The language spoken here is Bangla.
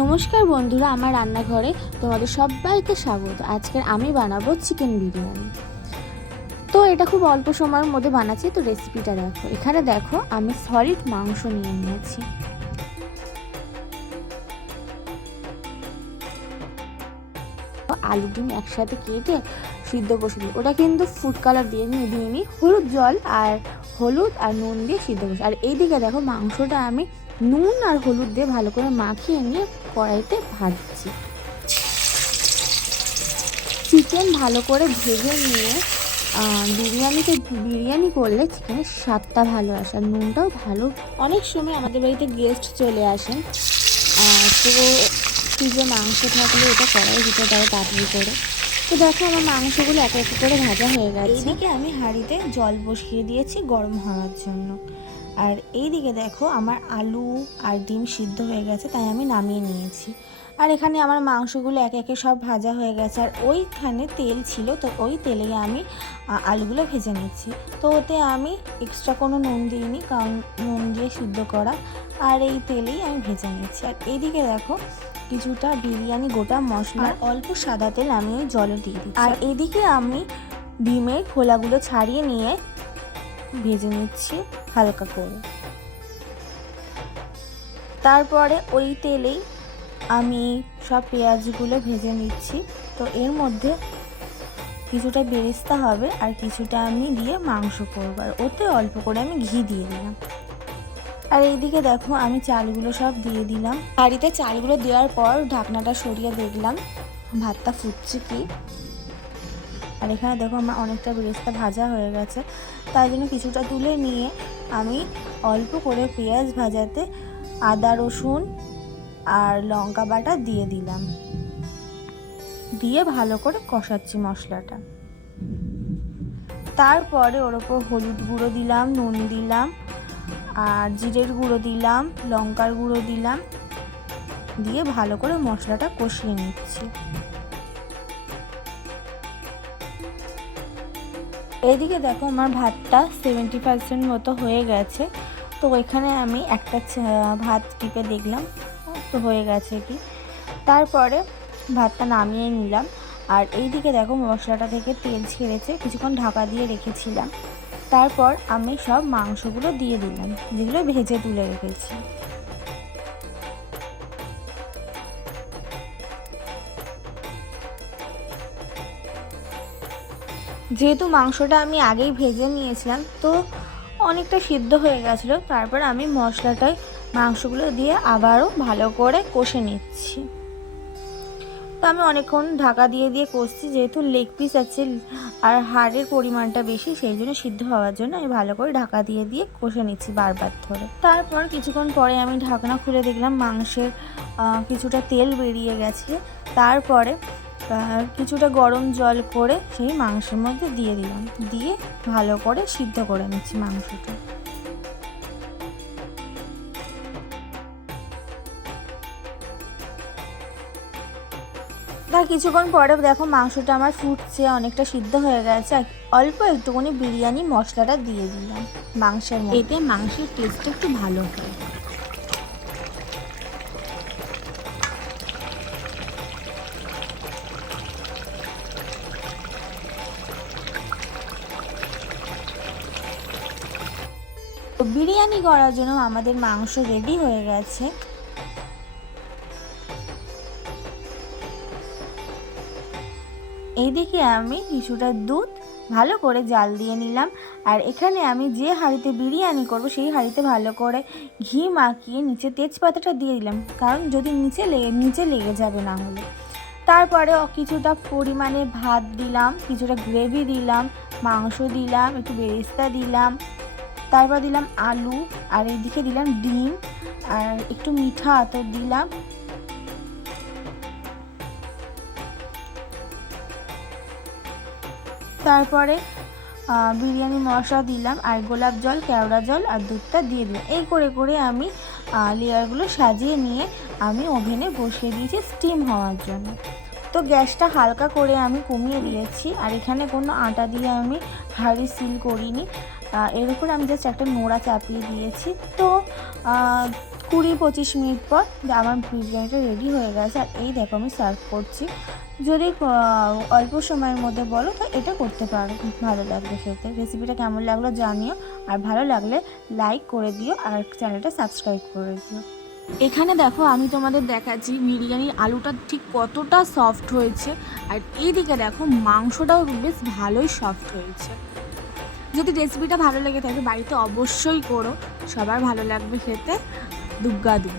নমস্কার বন্ধুরা, আমার রান্নাঘরে তোমাদের সবাইকে স্বাগত। আজকের আমি বানাবো চিকেন বিরিয়ানি। তো এটা খুব অল্প সময়ের মধ্যে বানাচ্ছি, তো রেসিপিটা দেখো। এখানে দেখো, আমি সলিড মাংস নিয়ে নিয়েছি। আলু, ডিম একসাথে কেটে সিদ্ধ বসে দিই। ওটা কিন্তু ফুড কালার দিয়ে দিয়ে নিই হলুদ জল আর হলুদ আর নুন দিয়ে সিদ্ধ বসে আর এইদিকে দেখো, মাংসটা আমি নুন আর হলুদ দিয়ে ভালো করে মাখিয়ে নিয়ে কড়াইতে ভাজছি। চিকেন ভালো করে ভেজে নিয়ে বিরিয়ানিতে বিরিয়ানি করলে চিকেনের স্বাদটা ভালো আসে আর নুনটাও ভালো। অনেক সময় আমাদের বাড়িতে গেস্ট চলে আসেন তো ফ্রিজে মাংস থাকলে এটা কড়াই দিতে পারে তাড়াতাড়ি করে। তো দেখো আমার মাংসগুলো এক এক করে ভাজা হয়ে গেছে। এইদিকে আমি হাঁড়িতে জল বসিয়ে দিয়েছি গরম হওয়ার জন্য। আর এইদিকে দেখো আমার আলু আর ডিম সিদ্ধ হয়ে গেছে, তাই আমি নামিয়ে নিয়েছি। আর এখানে আমার মাংসগুলো এক একে সব ভাজা হয়ে গেছে, আর ওইখানে তেল ছিল, তো ওই তেলেই আমি আলুগুলো ভেজে নিচ্ছি। তো ওতে আমি এক্সট্রা কোনো নুন দিইনি, কারণ নুন দিয়ে সিদ্ধ করা, আর এই তেলেই আমি ভেজে নিচ্ছি। আর এইদিকে দেখো কিছুটা বিরিয়ানি, গোটা মশলা অল্প সাদা তেল আমি ওই জলে দিয়ে দিচ্ছি। আর এদিকে আমি ডিমের খোলাগুলো ছাড়িয়ে নিয়ে ভেজে নিচ্ছি হালকা করে। তারপরে ওই তেলেই আমি সব পেঁয়াজগুলো ভেজে নিচ্ছি। তো এর মধ্যে কিছুটা বেরেস্তা হবে আর কিছুটা আমি দিয়ে মাংস করব। আর ওতে অল্প করে আমি ঘি দিয়ে দিলাম। আর এইদিকে দেখো আমি চালগুলো সব দিয়ে দিলাম। হাঁড়িতে চালগুলো দেওয়ার পর ঢাকনাটা সরিয়ে দেখলাম। ভাতটা ফুটছে কি? আর এখানে দেখো আমার অনেকটা বেরেস্তা ভাজা হয়ে গেছে। তাই জন্য কিছুটা তুলে নিয়ে আমি অল্প করে পেঁয়াজ ভাজাতে আদা, রসুন আর লঙ্কা বাটা দিয়ে দিলাম। দিয়ে ভালো করে কষাচ্ছি মশলাটা। তারপরে ওর ওপর হলুদ গুঁড়ো দিলাম, নুন দিলাম আর জিরের গুঁড়ো দিলাম, লঙ্কার গুঁড়ো দিলাম। দিয়ে ভালো করে মশলাটা কষিয়ে নিচ্ছি। এইদিকে দেখো আমার ভাতটা সেভেন্টি পার্সেন্ট মতো হয়ে গেছে। তো এখানে আমি একটা ভাত টিপে দেখলাম, তো হয়ে গেছে কি। তারপরে ভাতটা নামিয়ে নিলাম। আর এইদিকে দেখো মশলাটা থেকে তেল ছেড়েছে, কিছুক্ষণ ঢাকা দিয়ে রেখেছিলাম। তারপর আমি সব মাংসগুলো দিয়ে দিলাম, যেগুলো ভেজে তুলে রেখেছি। যেহেতু মাংসটা আমি আগেই ভেজে নিয়েছিলাম, তো অনেকটা সিদ্ধ হয়ে গেছিল। তারপর আমি মশলাটায় মাংসগুলো দিয়ে আবারও ভালো করে কষে নিচ্ছি। তো আমি অনেকক্ষণ ঢাকা দিয়ে দিয়ে কষছি, যেহেতু লেগ পিস আছে আর হাড়ের পরিমাণটা বেশি, সেই জন্য সিদ্ধ হওয়ার জন্য আমি ভালো করে ঢাকা দিয়ে দিয়ে কষে নিচ্ছি বারবার ধরে। তারপর কিছুক্ষণ পরে আমি ঢাকনা খুলে দেখলাম মাংসের কিছুটা তেল বেরিয়ে গেছে। তারপরে কিছুটা গরম জল করে সেই মাংসের মধ্যে দিয়ে দিলাম। দিয়ে ভালো করে সিদ্ধ করে নিচ্ছি মাংসটা। তার কিছুক্ষণ পরে দেখো মাংসটা আমার ফুটছে, অনেকটা সিদ্ধ হয়ে গেছে। অল্প একটুখানি বিরিয়ানি মশলাটা দিয়ে দিলাম মাংসের এতে মাংসের টেস্টটা একটু ভালো হয়। বিরিয়ানি করার জন্য আমাদের মাংস রেডি হয়ে গেছে। এইদিকে আমি কিছুটা দুধ ভালো করে জাল দিয়ে নিলাম। আর এখানে আমি যে হাঁড়িতে বিরিয়ানি করব, সেই হাঁড়িতে ভালো করে ঘি মাখিয়ে নিচে তেজপাতাটা দিয়ে দিলাম। কারণ যদি নিচে লেগে নিচে লেগে যাবে না হলে। তারপরে কিছুটা পরিমাণে ভাত দিলাম, কিছুটা গ্রেভি দিলাম, মাংস দিলাম, একটু বেরেস্তা দিলাম। তারপর দিলাম আলু, আর এইদিকে দিলাম ডিম, আর একটু মিঠা আতর দিলাম। তারপরে বিরিয়ানি মশলা দিলাম, আর গোলাপ জল, কেওড়া জল, আর দুধটা দিয়ে দিলাম। এই করে করে আমি লেয়ারগুলো সাজিয়ে নিয়ে আমি ওভেনে বসিয়ে দিয়েছি স্টিম হওয়ার জন্য। তো গ্যাসটা হালকা করে আমি কমিয়ে দিয়েছি, আর এখানে কোনো আটা দিয়ে আমি হাঁড়ি সিল করিনি। এর উপর আমি জাস্ট একটা নোড়া চাপিয়ে দিয়েছি। তো কুড়ি পঁচিশ মিনিট পর আমার বিরিয়ানিটা রেডি হয়ে গেছে, আর এই দেখো আমি সার্ভ করছি। যদি অল্প সময়ের মধ্যে বলো, তো এটা করতে পারো। ভালো লাগবে খেতে। রেসিপিটা কেমন লাগল জানিও। আর ভালো লাগলে লাইক করে দিও, আর চ্যানেলটা সাবস্ক্রাইব করে দিও। এখানে দেখো আমি তোমাদের দেখাচ্ছি বিরিয়ানির আলুটা ঠিক কতটা সফট হয়েছে। আর এইদিকে দেখো মাংসটাও বেশ ভালোই সফট হয়েছে। যদি রেসিপিটা ভালো লেগে থাকে বাড়িতে অবশ্যই করো। সবার ভালো লাগবে খেতে। দুগ্গা দুগ